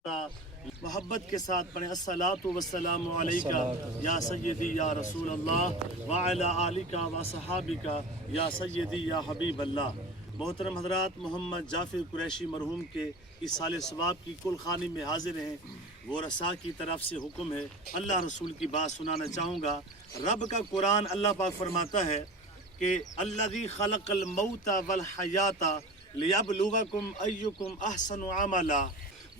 मोहब्बत के साथ पढ़ें अस्सलातु वस्सलामु अलैका या सय्यदी या रसूल अल्लाह व अला आलिका व सहाबिका या सय्यदी या हबीब अल्लाह। मोहतरम हज़रात, मोहम्मद जाफ़िर कुरैशी मरहूम के इस साल सवाब की कुल खानी में हाजिर हैं। वो रसा की तरफ से हुक्म है, अल्लाह रसूल की बात सुनाना चाहूँगा। रब का कुरान अल्लाह पाक फरमाता है कि अल्लज़ी खलक़ल मौता वल हयाता लियब्लुवकुम अय्युकुम अहसनु अमला।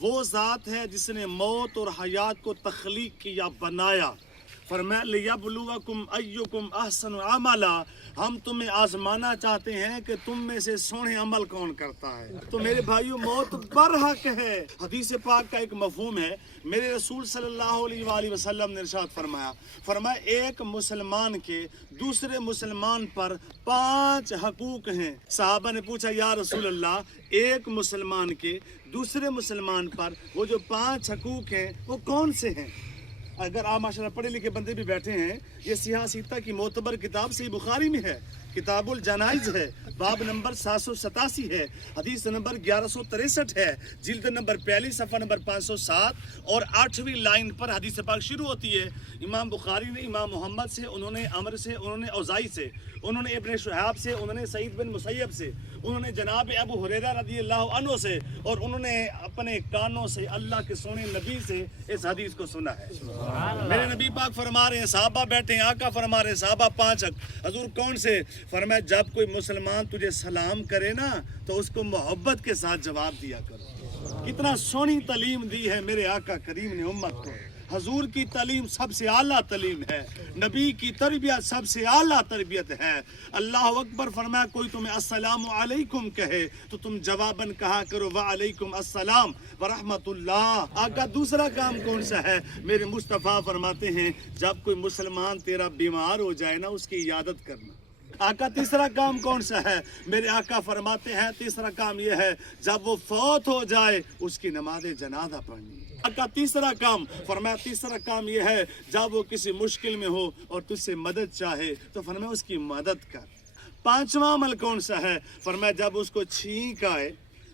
वो ज़ात है जिसने मौत और हयात को तख्लीक किया, बनाया। फरमाया लियब्लुवकुम अय्युकुम अहसनु अमला, हम तुम्हें आजमाना चाहते हैं कि तुम में से सोने अमल कौन करता है। तो मेरे भाइयों, मौत बरहक है। हदीस पाक का एक मफहूम है, मेरे रसूल सल्लल्लाहु अलैहि वसल्लम ने इरशाद फरमाया एक मुसलमान के दूसरे मुसलमान पर 5 हकूक हैं। सहाबा ने पूछा, या रसूल अल्लाह, एक मुसलमान के दूसरे मुसलमान पर वो जो 5 हकूक हैं वो कौन से हैं? अगर आप माशाल्लाह पढ़े लिखे बंदे भी बैठे हैं, ये सियाह सीता की मोतबर किताब से बुखारी में है, किताबुल जनाइज है, बाब नंबर 787 है, हदीस नंबर 1163 है, जिल्द नंबर 41 सफ़ा नंबर 507 और 8वीं लाइन पर हदीस पाक शुरू होती है। इमाम बुखारी ने इमाम मोहम्मद से, उन्होंने अमर से, उन्होंने औज़ाई से, उन्होंने इब्न शुहाब से, उन्होंने सईद बिन मुसैयब से, उन्होंने जनाब अबू हुरैरा रज़ियल्लाहु अन्हु से, और उन्होंने अपने कानों से अल्लाह के सोने नबी से इस हदीस को सुना है। मेरे नबी पाक फरमा रहे हैं, साहबा बैठे हैं, आका फरमा रहे हैं, साहबा 5 हक। हजूर कौन से? फरमाया, जब कोई मुसलमान तुझे सलाम करे ना तो उसको मोहब्बत के साथ जवाब दिया करो। कितना सोनी तालीम दी है मेरे आका करीम ने उम्मत को। हजूर की तालीम सबसे आला तालीम है, नबी की तरबियत सबसे आला तरबियत है। अल्लाह अकबर। फरमाया, कोई तुम्हें अस्सलामु अलैकुम कहे तो तुम जवाबन कहा करो व अलैकुम अस्सलाम व रहमतुल्लाह। आका दूसरा काम कौन सा है? मेरे मुस्तफ़ा फरमाते हैं, जब कोई मुसलमान तेरा बीमार हो जाए ना उसकी इयादत करना। आका तीसरा काम कौन सा है? मेरे आका फरमाते हैं, तीसरा काम यह है, जब वो फौत हो जाए उसकी नमाज जनाजा पढ़नी। आका तीसरा काम फरमाया, तीसरा काम यह है, जब वो किसी मुश्किल में हो और तुझसे मदद चाहे तो फरमाया उसकी मदद कर। 5वां अमल कौन सा है? फरमाया, जब उसको छींक आए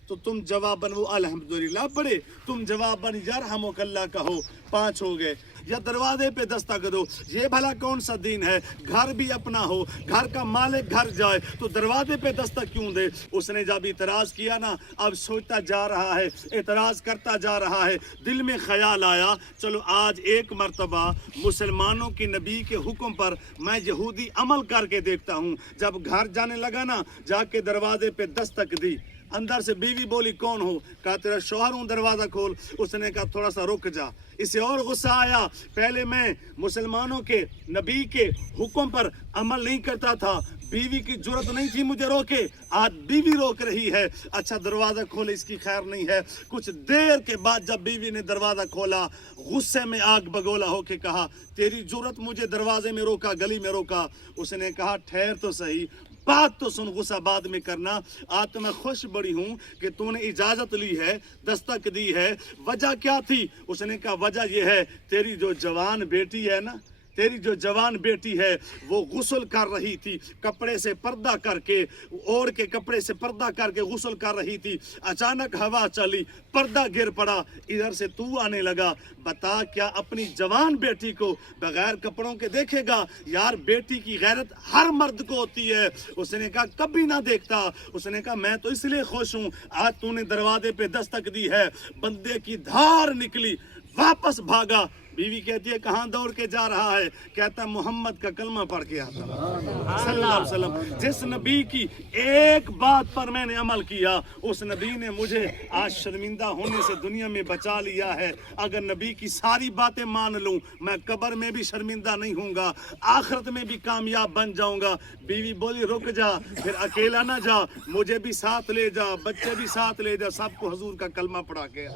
तो तुम जवाबन वो अल्हम्दुलिल्लाह पढ़े, तुम जवाबन यरहमुकल्लाह कहो। 5 हो गए। या दरवाजे पे दस्तक दो। ये भला कौन सा दीन है? घर भी अपना हो, घर का मालिक घर जाए तो दरवाजे पे दस्तक क्यों दे? उसने जब इतराज़ किया ना, अब सोचता जा रहा है, इतराज़ करता जा रहा है, दिल में ख्याल आया, चलो आज एक मर्तबा मुसलमानों की नबी के हुक्म पर मैं यहूदी अमल करके देखता हूँ। जब घर जाने लगा ना, जाके दरवाजे पे दस्तक दी। अंदर से बीवी बोली, कौन हो? कहा, तेरा शौहर हूँ, दरवाज़ा खोल। उसने कहा, थोड़ा सा रुक जा। इसे और गुस्सा आया, पहले मैं मुसलमानों के नबी के हुक्म पर अमल नहीं करता था, बीवी की जरूरत नहीं थी मुझे रोके, आज बीवी रोक रही है। अच्छा दरवाज़ा खोले, इसकी खैर नहीं है। कुछ देर के बाद जब बीवी ने दरवाज़ा खोला, गुस्से में आग बगोला होके कहा, तेरी जरूरत मुझे दरवाजे में रोका, गली में रोका। उसने कहा, ठहर तो सही, बात तो सुन, गुस्सा बाद में करना। आज तो मैं खुश बड़ी हूँ कि तूने इजाज़त ली है, दस्तक दी है। वजह क्या थी? उसने कहा, वजह यह है, तेरी जो जवान बेटी है ना, तेरी जो जवान बेटी है वो गुस्ल कर रही थी, कपड़े से पर्दा करके, ओढ़ के कपड़े से पर्दा करके गुस्ल कर रही थी। अचानक हवा चली, पर्दा गिर पड़ा, इधर से तू आने लगा। बता, क्या अपनी जवान बेटी को बगैर कपड़ों के देखेगा? यार, बेटी की गैरत हर मर्द को होती है। उसने कहा, कभी ना देखता। उसने कहा, मैं तो इसलिए खुश हूँ, आज तूने दरवाजे पे दस्तक दी है। बंदे की धार निकली, वापस भागा। बीवी कहती है, कहाँ दौड़ के जा रहा है? कहता, मोहम्मद का कलमा पढ़ के आता सल्लल्लाहु अलैहि वसल्लम। जिस नबी की एक बात पर मैंने अमल किया, उस नबी ने मुझे आज शर्मिंदा होने से दुनिया में बचा लिया है। अगर नबी की सारी बातें मान लूं, मैं कब्र में भी शर्मिंदा नहीं होऊंगा, आखिरत में भी कामयाब बन जाऊंगा। बीवी बोली, रुक जा, फिर अकेला ना जा, मुझे भी साथ ले जा, बच्चे भी साथ ले जा। सबको हजूर का कलमा पढ़ा के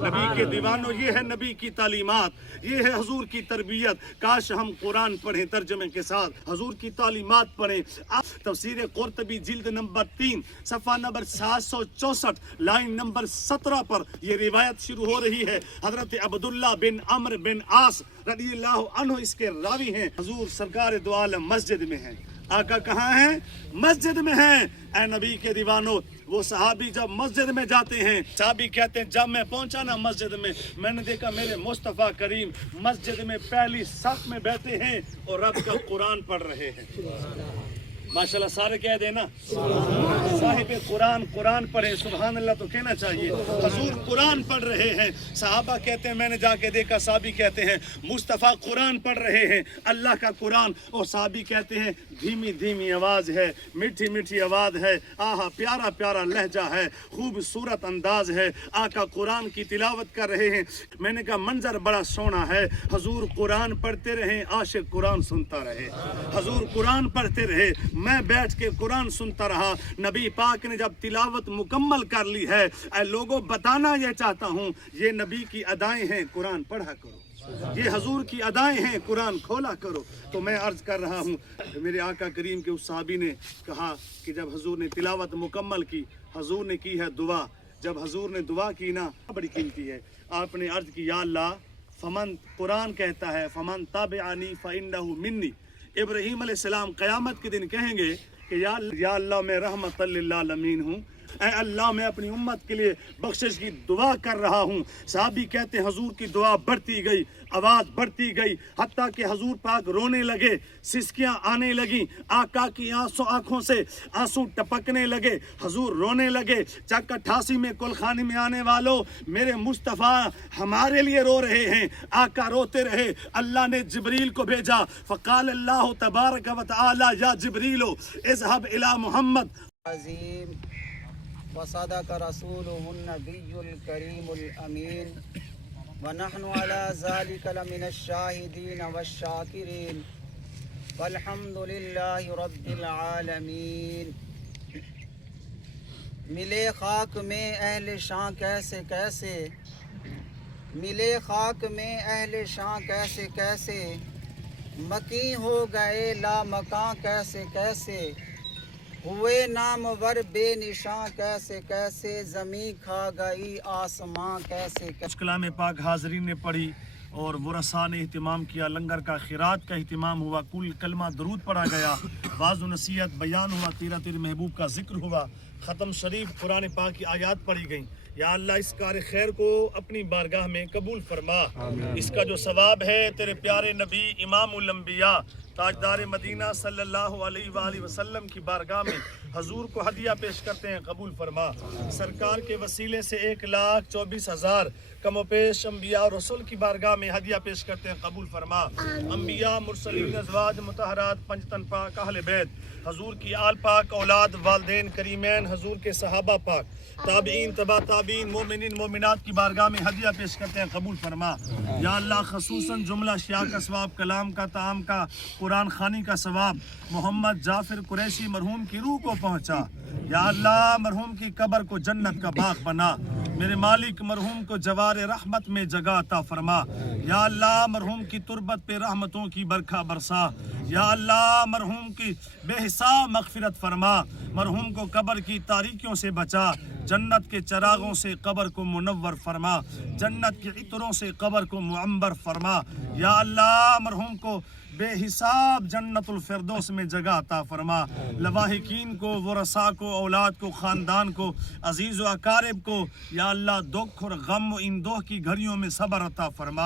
नबी के दीवानों, ये है नबी की तालीमात, ये है हजूर की तरबियत। काश हम कुरान पढ़ें तर्जमे के साथ, हजूर की तालीमात पढ़ें। अब तफसीर कुर्तबी जिल्द नंबर 3 सफ़ा नंबर 764 लाइन नंबर 17 पर यह रिवायत शुरू हो रही है। हजरत अब्दुल्ला बिन अम्र बिन आस रज़ियल्लाहु अन्हु इसके रावी हैं। हजूर सरकार दो आलम मस्जिद में हैं। आका कहाँ हैं? मस्जिद में हैं। ऐ नबी के दीवानों, वो सहाबी जब मस्जिद में जाते हैं, सहाबी कहते हैं जब मैं पहुंचा ना मस्जिद में, मैंने देखा मेरे मुस्तफ़ा करीम मस्जिद में पहली सफ में बैठे हैं और रब का कुरान पढ़ रहे हैं। माशाल्लाह, सारे कह देना साहिब कुरान कुरान पढ़े, सुभान अल्लाह तो कहना चाहिए। हजूर कुरान पढ़ रहे हैं, सहाबा कहते हैं मैंने जाके देखा, साहबी कहते हैं मुस्तफ़ा कुरान पढ़ रहे हैं, अल्लाह का कुरान। और साहबी कहते हैं धीमी धीमी आवाज़ है, मीठी मीठी आवाज़ है, आहा प्यारा प्यारा लहजा है, खूबसूरत अंदाज है, आका कुरान की तिलावत कर रहे हैं। मैंने कहा मंजर बड़ा सोना है। हजूर कुरान पढ़ते रहे, आशिक कुरान सुनता रहे। हजूर कुरान पढ़ते रहे, मैं बैठ के कुरान सुनता रहा। नबी पाक ने जब तिलावत मुकम्मल कर ली है, ऐ लोगों बताना ये चाहता हूँ, ये नबी की अदाएं हैं, कुरान पढ़ा करो। ये हजूर की अदाएं हैं, कुरान खोला करो। तो मैं अर्ज कर रहा हूँ, मेरे आका करीम के उस साहबी ने कहा कि जब हजूर ने तिलावत मुकम्मल की, हजूर ने की है दुआ। जब हजूर ने दुआ की ना, बड़ी कीमती है। आपने अर्ज की या अल्लाह, फमन, कुरान कहता है फमन ताबिअनी फइन्नहु मिन्नी। इब्राहीम अलैहिस्सलाम क़यामत के दिन कहेंगे कि या अल्लाह मैं रहमतल लिल आलमीन हूँ, ऐ अल्लाह मैं अपनी उम्मत के लिए बख्शिश की दुआ कर रहा हूँ। साहबी कहते हैं हजूर की दुआ बढ़ती गई, आवाज़ बढ़ती गई, हत्ता कि हजूर पाक रोने लगे, सिसकियाँ आने लगी, आका की आंखों से आंसू टपकने लगे, हजूर रोने लगे। चक 88 में कुलखानी में आने वालों, मेरे मुस्तफ़ा हमारे लिए रो रहे हैं। आका रोते रहे, अल्लाह ने जिब्रील को भेजा। फ़क़ाल अल्लाह तबारक व तआला या जिब्रीलो इज़हब इला मुहम्मद वसदक रसूलुहुन नबियुल करीमुल अमीन व नहनु अला ज़ालिका लमिनश शाहिदीन वश्शाकिरीन वल्हम्दुलिल्लाहि रब्बिल आलमीन। मिले खाक में अहले शां कैसे कैसे, मिले खाक में अहले शां कैसे कैसे, मकी हो गए ला मकां कैसे कैसे, हुए नामवर बेनिशां कैसे कैसे, ज़मीं खा गई आसमां कैसे कैसे। कलाम पाक हाज़रीन ने पढ़ी और वरसा ने इहतिमाम किया, लंगर का खिरात का इहतिमाम हुआ, कुल कलमा दरूद पढ़ा गया, वाज़ नसीहत बयान हुआ, तेरा तेरे महबूब का जिक्र हुआ, ख़त्म शरीफ कुरान पाक की आयात पढ़ी गई। या अल्लाह इस कार खैर को अपनी बारगाह में कबूल फरमा। इसका जो सवाब है तेरे प्यारे नबी इमामुल अंबिया ताजदार मदीना सल्लल्लाहु अलैहि वसल्लम की बारगाह में हजूर को हदिया पेश करते हैं, कबूल फरमा। सरकार के वसीले से 1,24,000 कमोपेश अम्बिया और रसूल की बारगाह में हदिया पेश करते हैं, कबूल फरमा। अम्बिया मुरसलीन अज़वाज मुतहरात पंजतन पाक अहले बैत, हजूर की आल पाक औलाद वालदैन करीमैन, हजूर के सहाबा पाक, ताबीन तबा ताबीन, मोमिनीन मोमिनात की बारगाह में हदिया पेश करते हैं, कबूल फरमा। या अल्लाह खसूसन जुमला शिया का सवाब, कलाम का, ताम का, कुरान खानी का सवाब मोहम्मद जाफिर कुरैशी मरहूम की रूह को पहुँचा। या अल्लाह मरहूम की कब्र को जन्नत का बाग बना। मेरे मालिक मरहूम को जवार रहमत में जगह अता फरमा। या अल्लाह मरहूम की तुरबत पे रहमतों की बरखा बरसा। या अल्लाह मरहूम की बेहिसाब मग़फ़िरत फरमा। मरहूम को कब्र की तारीकियों से बचा, जन्नत के चरागों से कब्र को मुनव्वर फरमा, जन्नत के इत्रों से कब्र को मुअम्बर फरमा। या अल्लाह मरहूम को बेहिसाब जन्नतुल फिरदौस में जगह अता फरमा। लवाहिकीन को, वरसा को, औलाद को, ख़ानदान को, अजीज़ व अकारिब को या अल्लाह दुख और गम इन दोह की घड़ियों में सब्र अता फरमा।